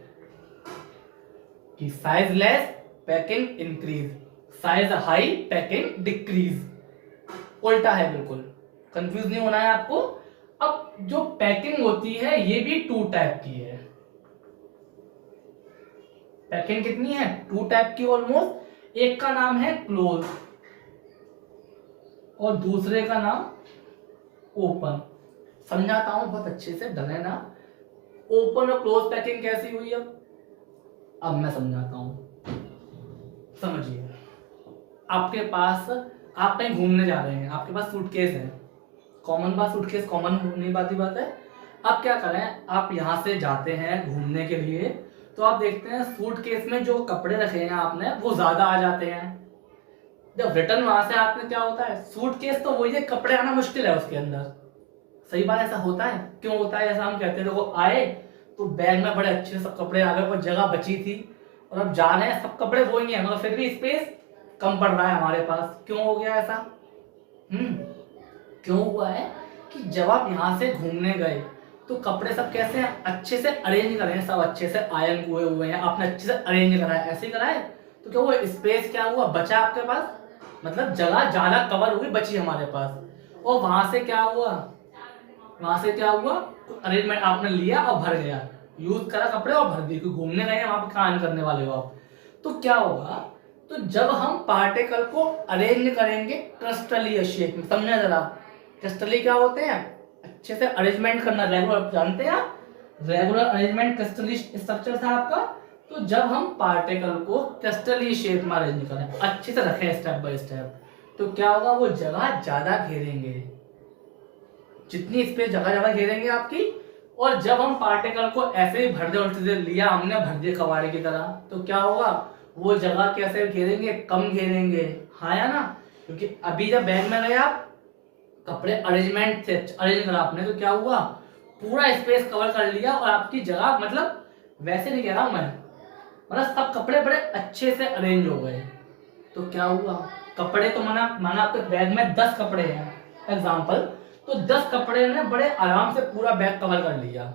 कि size less packing increase, size high packing decrease, उल्टा है बिल्कुल, कंफ्यूज नहीं होना है आपको। अब जो पैकिंग होती है ये भी टू टाइप की है, पैकिंग कितनी है, टू टाइप की ऑलमोस्ट, एक का नाम है क्लोज और दूसरे का नाम ओपन। समझाता हूं बहुत अच्छे से, डरे ना, ओपन और क्लोज पैकिंग कैसी हुई, अब मैं समझाता हूं, समझिए। आपके पास, आप कहीं घूमने जा रहे हैं, आपके पास सूटकेस है, कॉमन बात, सूटकेस कॉमन नहीं बात ही बात है। अब क्या करें, आप यहां से जाते हैं घूमने के लिए, तो आप देखते हैं सूटकेस में जो कपड़े रखे हैं आपने वो ज्यादा आ जाते हैं, जब रिटर्न वहां से आपने क्या होता है, सूटकेस तो वही है, कपड़े आना मुश्किल है उसके अंदर, सही बात, ऐसा होता है, क्यों होता है ऐसा, हम कहते हैं देखो आए तो बैग में बड़े अच्छे से सब कपड़े आ गए, और जगह बची थी, और अब जा रहे हैं सब कपड़े वो ही है, मगर फिर भी स्पेस कम पड़ रहा है हमारे पास, क्यों हो गया ऐसा, क्यों हुआ है कि जब आप यहाँ से घूमने गए तो कपड़े सब कैसे हैं, अच्छे से अरेंज करे हैं, सब अच्छे से आयरन हुए हुए हैं, आपने अच्छे से अरेंज करा है, ऐसे ही करा है, तो क्या हुआ, स्पेस क्या हुआ, बचा आपके पास, मतलब जगह ज्यादा कवर हुई, बची हमारे पास, और वहां से क्या हुआ, वहां से क्या हुआ, अरेंजमेंट आपने लिया और भर गया, यूज करा कपड़े और भर दिए, क्योंकि घूमने गए हैं वहां पर काम करने वाले हो आप, तो क्या होगा, तो जब हम पार्टिकल को अरेंज करेंगे क्रिस्टलीय शेप में, समझना जरा, क्रिस्टली क्या होते हैं, अच्छे से अरेंजमेंट करना, रेगुलर जानते हैं आप, रेगुलर अरेंजमेंट क्रिस्टली स्ट्रक्चर था आपका। तो जब हम पार्टिकल को क्रिस्टली शेप में अरेंज करें, अच्छे से रखें स्टेप बाय स्टेप, तो क्या होगा, वो जगह ज्यादा घेरेंगे, जितनी स्पेस जगह ज्यादा घेरेंगे आपकी। और जब हम पार्टिकल को ऐसे ही भर दे, उल्टे लिया हमने, भर दिए कबाड़े की तरह, तो क्या होगा, वो जगह कैसे घेरेंगे, कम घेरेंगे, हाँ या ना, क्योंकि अभी जब बैग में गए आप कपड़े अरेंजमेंट से अरेंज करा आपने तो क्या हुआ, पूरा स्पेस कवर कर लिया और आपकी जगह, मतलब वैसे नहीं कह रहा हूं मैं, मतलब सब कपड़े बड़े अच्छे से अरेंज हो गए। तो क्या हुआ, कपड़े तो माना माना आपके बैग में 10 कपड़े हैं एग्जाम्पल, तो 10 कपड़े ने बड़े आराम से पूरा बैग कवर कर लिया।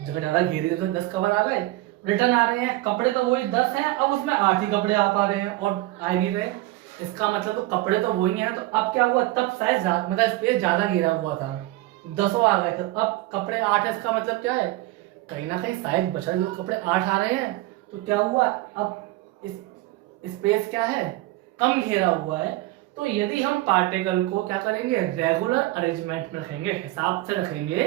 जगह ज्यादा घेरी तो 10 कवर आ गए, रिटर्न आ रहे हैं कपड़े तो वही 10 हैं, अब उसमें 8 ही कपड़े आ पा रहे हैं और आ नहीं रहे, इसका मतलब तो कपड़े तो वही हैं। तो अब क्या हुआ, तब साइज मतलब स्पेस ज्यादा घेरा हुआ था, 10 आ गए थे, अब कपड़े 8 है, इसका मतलब क्या है, कहीं ना कहीं साइज बचा, जो कपड़े 8 आ रहे हैं, तो क्या हुआ, अब इस स्पेस क्या है, कम घेरा हुआ है। तो यदि हम पार्टिकल को क्या करेंगे, रेगुलर अरेंजमेंट में रखेंगे, हिसाब से रखेंगे,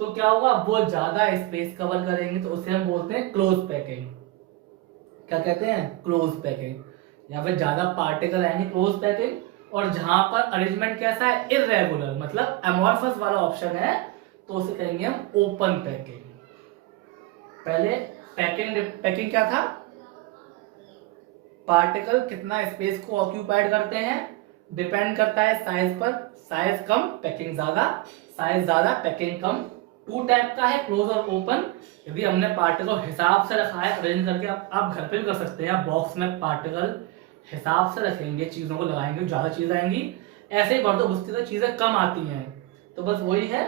तो क्या होगा, वो ज्यादा स्पेस कवर करेंगे, तो उसे हम बोलते हैं क्लोज पैकिंग। क्या कहते हैं, क्लोज पैकिंग। या फिर ज्यादा पार्टिकल आएंगे, क्लोज पैकिंग। और जहां पर अरेंजमेंट कैसा है, इररेगुलर, मतलब एमॉर्फस वाला ऑप्शन है, तो उसे कहेंगे हम ओपन पैकिंग। पहले पैकिंग क्या था, पार्टिकल कितना स्पेस को ऑक्यूपाइड करते हैं, डिपेंड करता है साइज पर, साइज कम पैकिंग ज्यादा, साइज ज्यादा पैकिंग कम। टू टाइप का है, क्लोज और ओपन। यदि हमने पार्टिकल हिसाब से रखा है अरेंज करके, आप घर पे भी कर सकते हैं, बॉक्स में पार्टिकल हिसाब से रखेंगे, चीजों को लगाएंगे, ज्यादा चीज आएंगी, ऐसे ही बढ़ते घुसती तो चीजें कम आती हैं। तो बस वही है,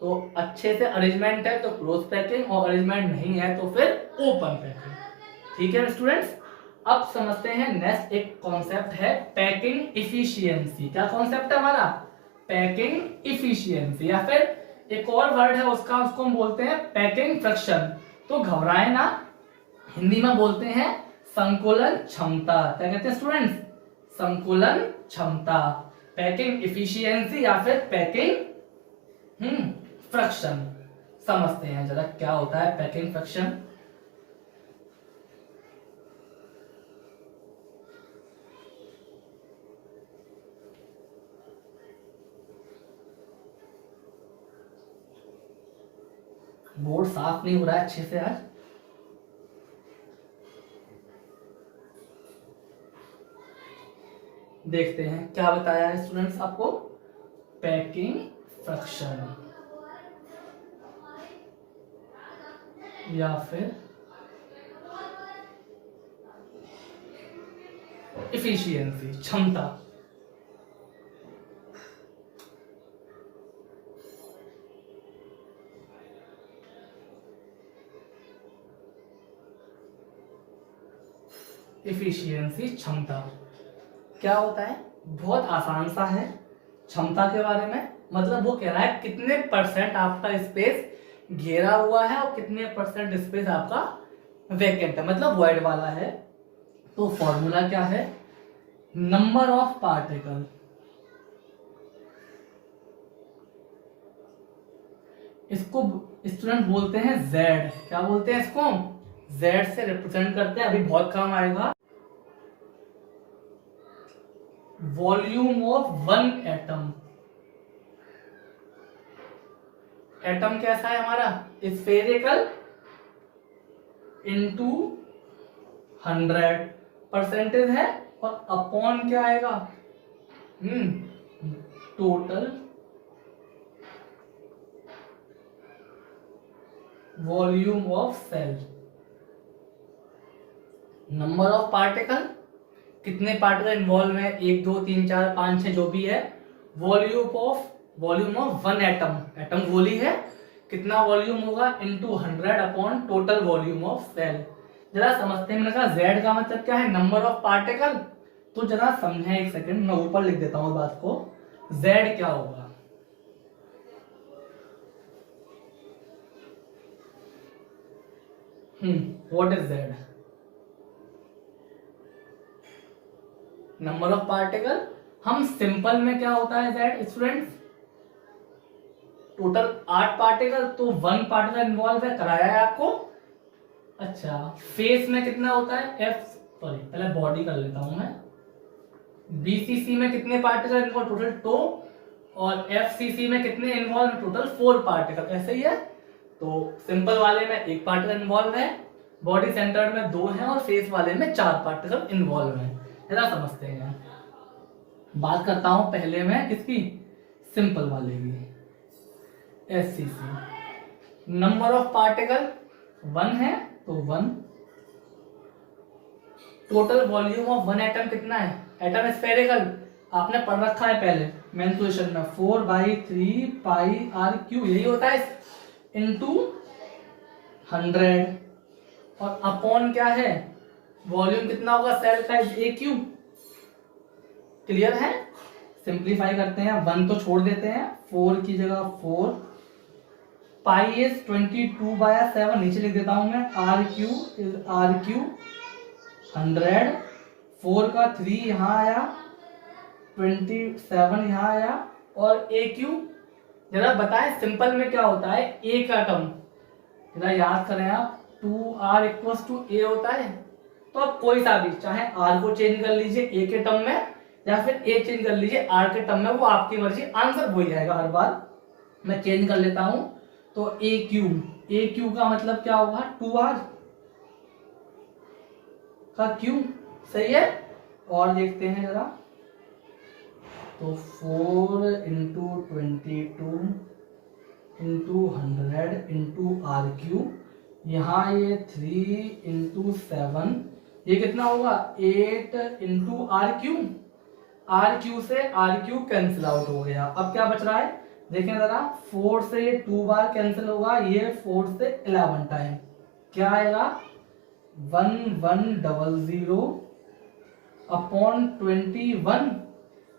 तो अच्छे से अरेंजमेंट है तो क्लोज पैकिंग, और अरेंजमेंट नहीं है तो फिर ओपन पैकिंग। ठीक है स्टूडेंट्स, अब समझते हैं नेक्स्ट एक कॉन्सेप्ट है पैकिंग इफिशियंसी। क्या कॉन्सेप्ट है हमारा, पैकिंग इफिशियंसी, या फिर एक और वर्ड है उसका, उसको हम बोलते हैं पैकिंग फ्रिक्शन। तो घबराए ना, हिंदी में बोलते हैं संकुलन क्षमता। क्या कहते हैं स्टूडेंट्स, संकुलन क्षमता, पैकिंग इफिशियंसी या फिर पैकिंग फ्रिक्शन। समझते हैं जरा क्या होता है पैकिंग फ्रिक्शन। बोर्ड साफ नहीं हो रहा है अच्छे से आज। देखते हैं क्या बताया है स्टूडेंट्स आपको, पैकिंग फ्रिक्शन या फिर इफिशियंसी, क्षमता। इफिशियंसी क्षमता क्या होता है, बहुत आसान सा है। क्षमता के बारे में मतलब वो कह रहा है कितने परसेंट आपका स्पेस घेरा हुआ है और कितने परसेंट स्पेस आपका वैकेंट है, मतलब वॉइड वाला है। तो फॉर्मूला क्या है, नंबर ऑफ पार्टिकल इसको स्टूडेंट बोलते हैं जेड। क्या बोलते हैं इसको, जेड से रिप्रेजेंट करते हैं, अभी बहुत काम आएगा। Volume of one atom, atom कैसा है हमारा, स्फेरिकल इनटू 100 परसेंटेज है, और अपॉन क्या आएगा, total volume of cell. Number of particle, कितने पार्टिकल इन्वॉल्व है, 1 2 3 4 5 6 जो भी है। Volume of one atom, atom गोली है, कितना वॉल्यूम होगा, into 100 upon total volume of cell. जरा समझते हैं, मैंने कहा जेड का मतलब क्या है, नंबर ऑफ पार्टिकल। तो जरा समझें, एक सेकंड मैं ऊपर लिख देता हूं बात को, जेड क्या होगा, what is Z, number of particle. हम सिंपल में क्या होता है जेड स्टूडेंट्स, टोटल 8 पार्टिकल, तो 1 पार्टिकल इन्वॉल्व है, कराया है आपको। अच्छा, फेस में कितना होता है, पहले बॉडी कर लेता हूं मैं। बीसीसी में कितने पार्टिकल इन्वॉल्व, टोटल 2, और एफसीसी में कितने इन्वॉल्व, टोटल 4 पार्टिकल। ऐसे ही है, तो सिंपल वाले में 1 पार्टिकल इन्वॉल्व है, बॉडी सेंटर्ड में 2 है, और फेस वाले में 4 पार्टिकल इन्वॉल्व है। जरा समझते हैं, बात करता हूं पहले मैं किसकी, सिंपल वाले की, SCC। नंबर ऑफ पार्टिकल 1 है तो 1। टोटल वॉल्यूम ऑफ 1 एटम कितना है, एटम स्फेरिकल, आपने पढ़ रखा है पहले मेंसुरेशन में, 4/3 पाई आर क्यू, यही होता है इनटू 100, और अपॉन क्या है, वॉल्यूम कितना होगा सेल का, AQ। क्लियर है, सिंप्लीफाई करते हैं, 1 तो छोड़ देते हैं, 4 की जगह 4, पाई इज 22/7, नीचे लिख देता हूं मैं, RQ इज RQ 100, 4 का 3 यहाँ आया, 27 यहाँ आया, और AQ जरा बताएं सिंपल में क्या होता है, एक एटम, जरा याद करें आप, 2R इक्वल्स टू A होता है। तो अब कोई सा भी, चाहे R को चेंज कर लीजिए A के टर्म में, या फिर A चेंज कर लीजिए R के टर्म में, वो आपकी मर्जी, आंसर वही आएगा हर बार। मैं चेंज कर लेता हूं, तो AQ का मतलब क्या होगा, 2R का Q, सही है। और देखते हैं जरा, तो 4 इंटू 22 इंटू 100 इंटू RQ, यहाँ ये 3 इंटू 7, ये कितना होगा 8 इंटू RQ से RQ कैंसिल आउट हो गया। अब क्या बच रहा है, देखें जरा, 4 से 2 बार कैंसिल होगा, ये 4 से 11 टाइम, क्या आएगा 1100 अपॉन 21।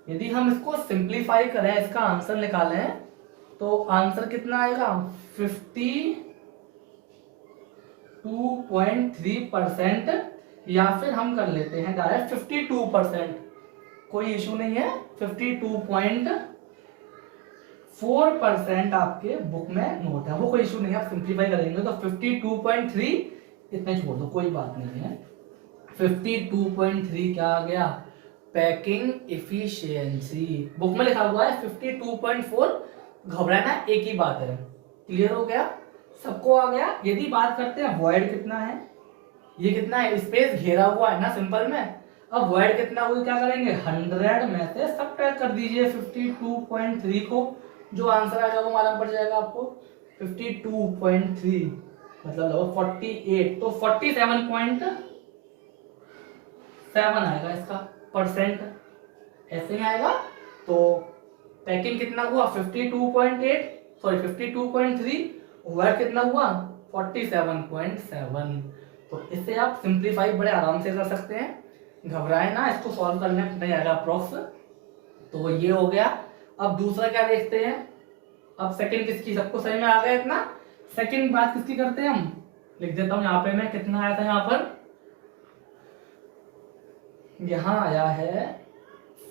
यदि हम इसको सिंप्लीफाई करें, इसका आंसर निकालें, तो आंसर कितना आएगा 52.3%, या फिर हम कर लेते हैं डायरेक्ट 52%, कोई इशू नहीं है, 52.4% आपके बुक में नोट है, वो कोई इशू नहीं है, आप सिंप्लीफाई करेंगे तो 52.3 इतने छोड़ दो, कोई बात नहीं है। 52.3 क्या आ गया, पैकिंग इफिशियंसी, बुक में लिखा हुआ है 52.4, घबराना एक ही बात है। क्लियर हो गया, सबको आ गया। यदि बात करते हैं वॉइड कितना है, ये कितना है, स्पेस घेरा हुआ है ना सिंपल में, अब वॉइड कितना हुआ, क्या करेंगे 100 में से सब्ट्रैक्ट कर दीजिए 52.3 को, जो आंसर आएगा वो मालूम पड़ जाएगा आपको, 52.3 मतलब लगभग 48, तो 47.7 आएगा इसका परसेंट, ऐसे ही आएगा। तो पैकिंग कितना हुआ 52.8, सॉरी 52.3, वॉइड कितना हुआ 47.7। तो इससे आप सिंप्लीफाई बड़े आराम से कर सकते हैं, घबराए ना, इसको सॉल्व करने नहीं आएगा अप्रोक्स। तो ये हो गया। अब दूसरा क्या देखते हैं, अब सेकंड किसकी, सबको सही में आ गया इतना। सेकंड बात किसकी करते हैं हम, लिख देता हूं यहाँ पे मैं, कितना आया था यहाँ पर, यहाँ आया है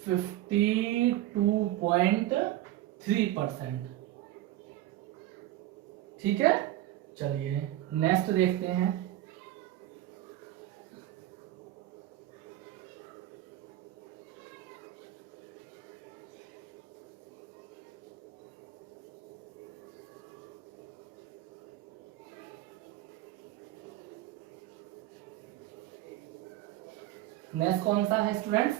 52.3%, ठीक है। चलिए नेक्स्ट देखते हैं, नेक्स्ट कौन सा है स्टूडेंट्स,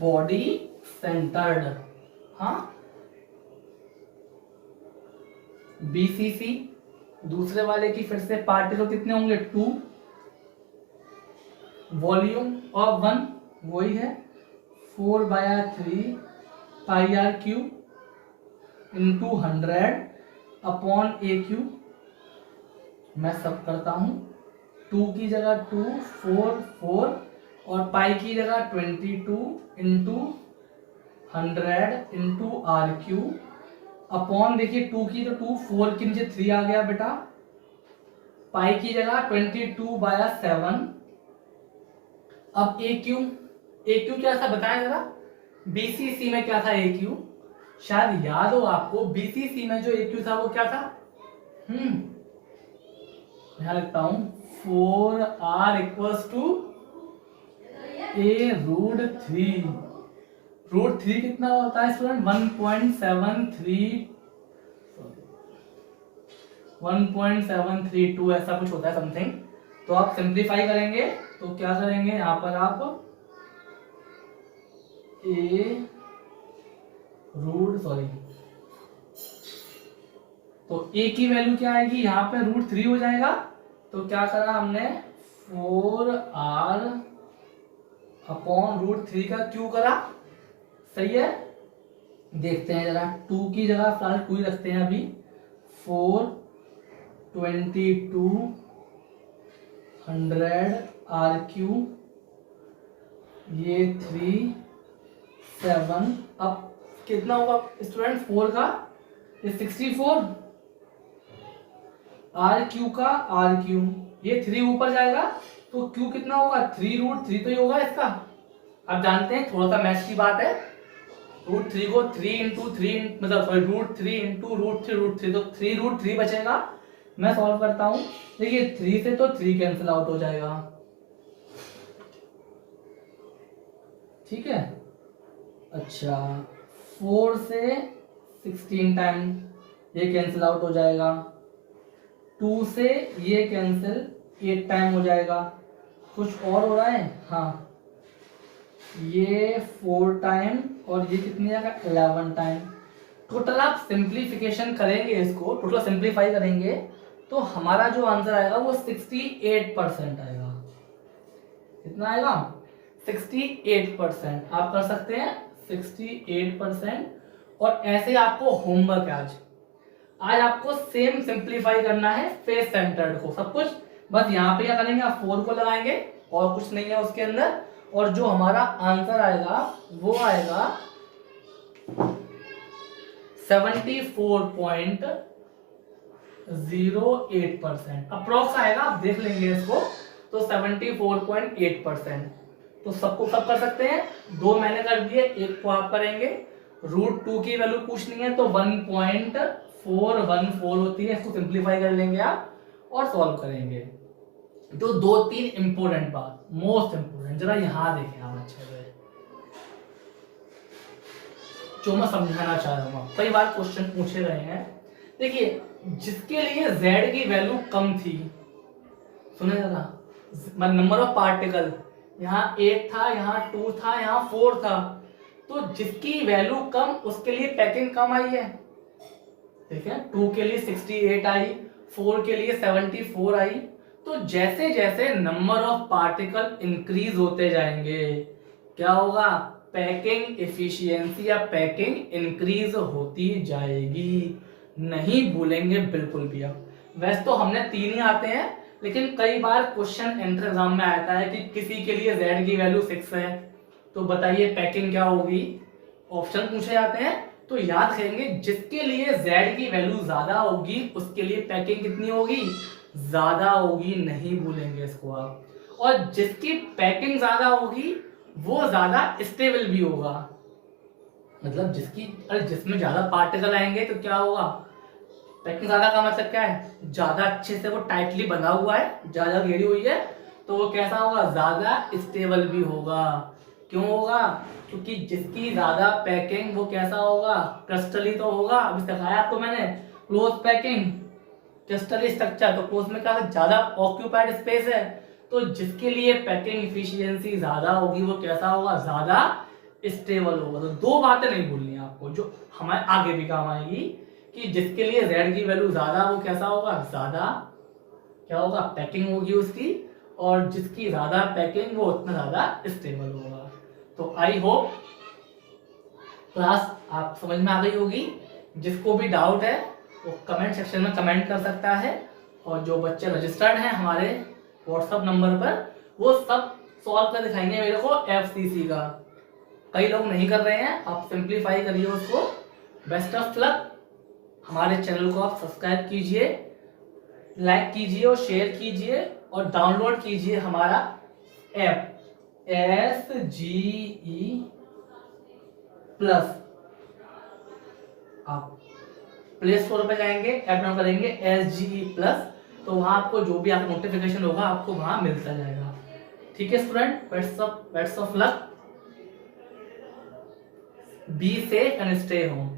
बॉडी सेंटर्ड। हाँ, BCC, दूसरे वाले की फिर से पार्टिकल कितने होंगे 2, वॉल्यूम ऑफ 1 वही है 4/3 pi R cube into 100 upon AQ। मैं सब करता हूं, 2 की जगह 2, 4 4, और पाई की जगह 22 इंटू 100 इंटू RQ अपॉन, देखिए 2 की तो 2, 4 के नीचे 3 आ गया बेटा, पाई की जगह 22/7। अब AQ क्या था बताएं जरा, BCC में क्या था AQ, शायद याद हो आपको, BCC में जो AQ था वो क्या था, यहां लिखता हूं 4R इक्वल्स टू A√3। √3 कितना होता है स्टूडेंट, 1.732 ऐसा कुछ होता है समथिंग। तो आप सिंप्लीफाई करेंगे तो क्या करेंगे, यहां पर आप A रूट सॉरी, तो a की वैल्यू क्या आएगी, यहाँ पे √3 हो जाएगा। तो क्या करा हमने, 4r अपॉन √3 का क्यू करा, सही है। देखते हैं जरा, 2 की जगह फिलहाल 2 ही रखते हैं अभी। 42200 r3, ये 3 7, अब कितना होगा स्टूडेंट 4 का, ये 64, r3 का r3, ये 3 ऊपर जाएगा तो q कितना होगा, 3√3 तो ही होगा इसका। अब जानते हैं, थोड़ा सा मैथ्स की बात है, √3 को 3 इंटू 3 मतलब सॉरी √3 इंटू √3 तो 3√3 बचेगा। मैं सॉल्व करता हूं, देखिए 3 से तो 3 कैंसिल आउट हो जाएगा, ठीक है। अच्छा 4 से 16 टाइम ये कैंसिल आउट हो जाएगा, 2 से ये कैंसिल 8 टाइम हो जाएगा। कुछ और हो रहा है, हाँ ये 4 टाइम और ये कितनी आएगा 11 टाइम। टोटल आप सिंप्लीफिकेशन करेंगे, इसको टोटल सिंप्लीफाई करेंगे तो हमारा जो आंसर आएगा वो 68% आएगा। कितना आएगा, 68%। आप कर सकते हैं 68%। और ऐसे आपको होमवर्क आज आपको सेम सिंप्लीफाई करना है फेस सेंटर्ड को, सब कुछ बस यहाँ पे क्या करेंगे, आप 4 को लगाएंगे और कुछ नहीं है उसके अंदर, और जो हमारा आंसर आएगा वो आएगा 74.08%। अप्रोक्स आएगा, आप देख लेंगे इसको, तो 74.8%। तो सबको सब कर सकते हैं, 2 मैंने कर दिए, एक को आप करेंगे। √2 की वैल्यू पूछनी है तो 1.414 होती है, इसको सिंप्लीफाई कर लेंगे आप और सॉल्व करेंगे। तो 2-3 इंपोर्टेंट बात, मोस्ट इंपोर्टेंट, जरा यहां देखें आप अच्छे से, जो मैं समझाना चाह रहा हूं। कई बार क्वेश्चन पूछे गए हैं, देखिए जिसके लिए z की वैल्यू कम थी, सुने जरा, नंबर ऑफ पार्टिकल यहाँ 8 था, यहाँ 2 था, यहाँ 4 था, तो जिसकी वैल्यू कम उसके लिए पैकिंग कम आई है। ठीक है, 2 के लिए 68 आई, 4 के लिए 74 आई। तो जैसे जैसे नंबर ऑफ पार्टिकल इंक्रीज होते जाएंगे क्या होगा, पैकिंग एफिशिएंसी या पैकिंग इंक्रीज होती जाएगी। नहीं भूलेंगे बिल्कुल भी। अब वैसे तो हमने 3 ही आते हैं, लेकिन कई बार क्वेश्चन एंट्री एग्जाम में आता है कि किसी के लिए z की वैल्यू 6 है, तो बताइए पैकिंग क्या होगी। ऑप्शन पूछे जाते हैं तो याद रखेंगे, जिसके लिए z की वैल्यू ज्यादा होगी उसके लिए पैकिंग कितनी होगी, ज्यादा होगी, नहीं भूलेंगे इसको आप। और जिसकी पैकिंग ज्यादा होगी वो ज्यादा स्टेबल भी होगा, मतलब जिसमें ज्यादा पार्टिकल आएंगे तो क्या होगा, पैकिंग ज्यादा का मतलब क्या है, ज्यादा अच्छे से वो टाइटली बना हुआ है, ज्यादा घेरी हुई है, तो वो कैसा होगा, ज्यादा स्टेबल भी होगा। क्यों होगा, क्योंकि जिसकी ज्यादा पैकिंग वो कैसा होगा, क्रिस्टली तो होगा। अभी दिखाया आपको मैंने क्लोज पैकिंग, क्रिस्टली स्ट्रक्चर, तो क्लोज में क्या ज्यादा ऑक्यूपाइड स्पेस है, तो जिसके लिए पैकिंग इफिशियंसी ज्यादा होगी वो कैसा होगा, ज्यादा स्टेबल होगा। तो 2 बातें नहीं भूलनी है आपको, जो हमारे आगे भी काम आएगी, कि जिसके लिए z की वैल्यू ज्यादा वो कैसा होगा, ज्यादा क्या होगा, पैकिंग होगी उसकी, और जिसकी ज्यादा पैकिंग वो उतना ज्यादा स्टेबल होगा। तो आई होप क्लास आप समझ में आ गई होगी। जिसको भी डाउट है वो कमेंट सेक्शन में कमेंट कर सकता है, और जो बच्चे रजिस्टर्ड हैं हमारे व्हाट्सएप नंबर पर वो सब सॉल्व कर दिखाएंगे मेरे को FCC का। कई लोग नहीं कर रहे हैं, आप सिंप्लीफाई करिए उसको। Best of luck. हमारे चैनल को आप सब्सक्राइब कीजिए, लाइक कीजिए और शेयर कीजिए, और डाउनलोड कीजिए हमारा ऐप SGE+। आप प्ले स्टोर पे जाएंगे, ऐप डाउनलोड करेंगे SGE+, तो वहां आपको जो भी आपका नोटिफिकेशन होगा आपको वहां मिलता जाएगा। ठीक है student, best of luck, be safe and stay home.